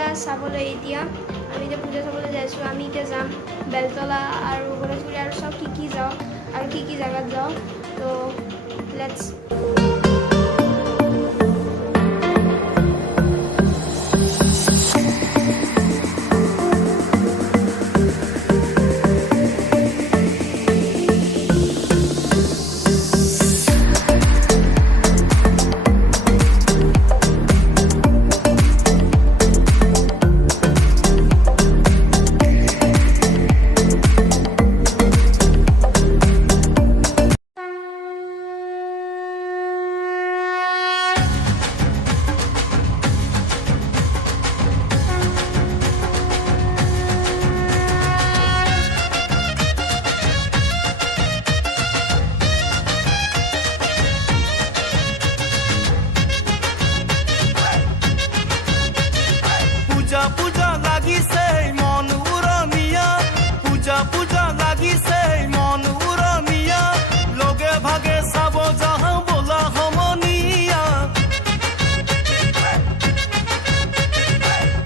পূজা চাবলৈ এতিয়া আমি এতিয়া পূজা চাবলৈ যাইছোঁ আমি এতিয়া যাম বেলতলা আৰু গণেশগুৰি আৰু চব কি যাওঁ আৰু কি জাগাত যাওঁ তো লেটস পূজা লাগিছে মন উৰণীয়া পূজা লাগিছে মন উৰণীয়া লগে ভাগে চাব যাওঁ বোলা সমনীয়া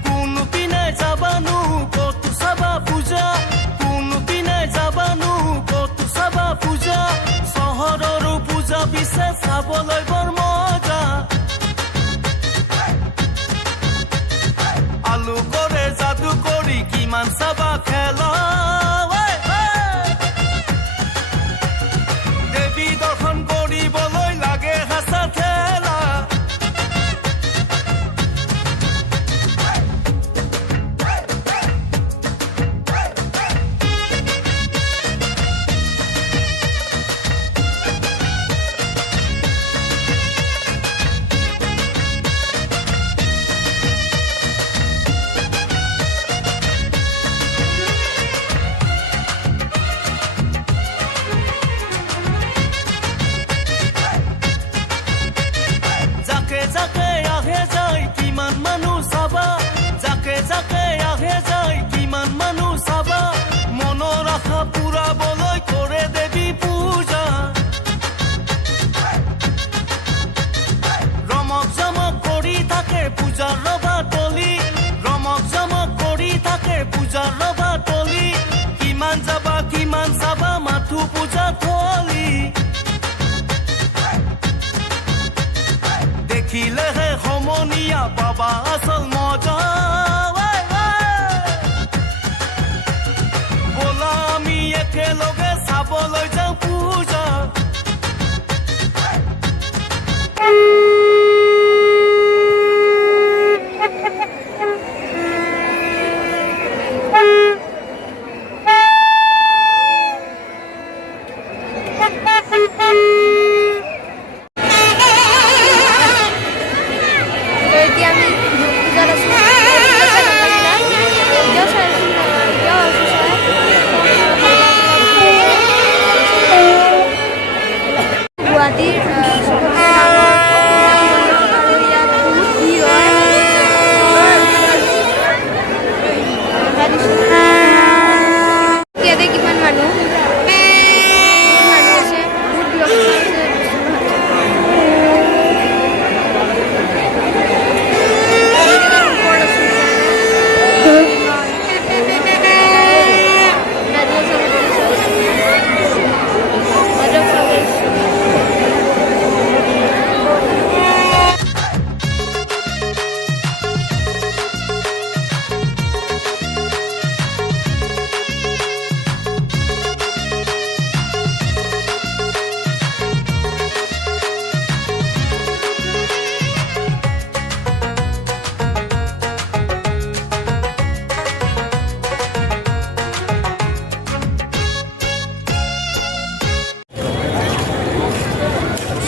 কোন পিনে যাবানো কত চাবা পূজা কোন পিনে যাবানো কত চাবা পূজা চহৰৰ পূজা পিছে চাবলৈ বৰ মজা আলু কৰে জাদু কৰি কিমান চাবা খেলা দেৱী দৰ্শন কৰিবলৈ লাগে হাঁচা ঠেলা যাকে আহে যায় কিমান মানুহ চাবা যাকে আহে যায় কিমান মানুহ চাবা মনৰ আশা পুৰাবলৈ কৰে দেৱী পূজা ৰমক জমক কৰি থাকে পূজাৰ ৰভা তলি ৰমক জমক কৰি থাকে পূজাৰ ৰভা তলি কিমান যাবা কিমান চাবা মাথো পূজা থলি দেখিলেহে সমনীয়া পাবা আচল মজা ব'লা আমি একেলগে চাবলৈ যাওঁ পূজা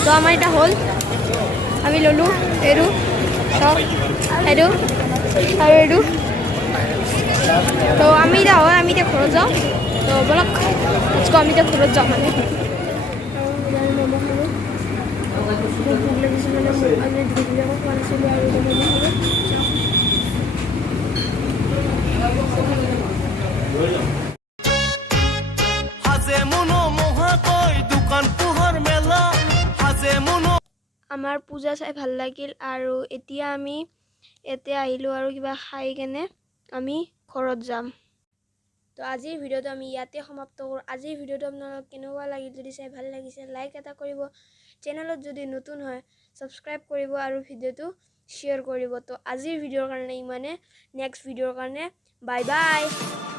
তো আমার এটা হল আমি ললো এরু সব এরু আর এরু তো আমি এটা হয় আমি এটা ঘৰত যাওঁ তো বলক আজকে আমি এটা ঘৰত যাওঁ মানে আমাৰ পূজা চাই ভাল লাগিল আৰু এতিয়া আমি এতিয়া আহিলোঁ আৰু কিবা খাই কেনে আমি ঘৰত যাম। তো আজিৰ ভিডিঅ'টো আমি ইয়াতে সমাপ্ত কৰোঁ। আজিৰ ভিডিঅ'টো আপোনালোকক কেনেকুৱা লাগিল, যদি চাই ভাল লাগিছে লাইক এটা কৰিব, চেনেলত যদি নতুন হয় ছাবস্ক্ৰাইব কৰিব আৰু ভিডিঅ'টো শ্বেয়াৰ কৰিব। তো আজিৰ ভিডিঅ'ৰ কাৰণে ইমানে, নেক্সট ভিডিঅ'ৰ কাৰণে বাই বাই।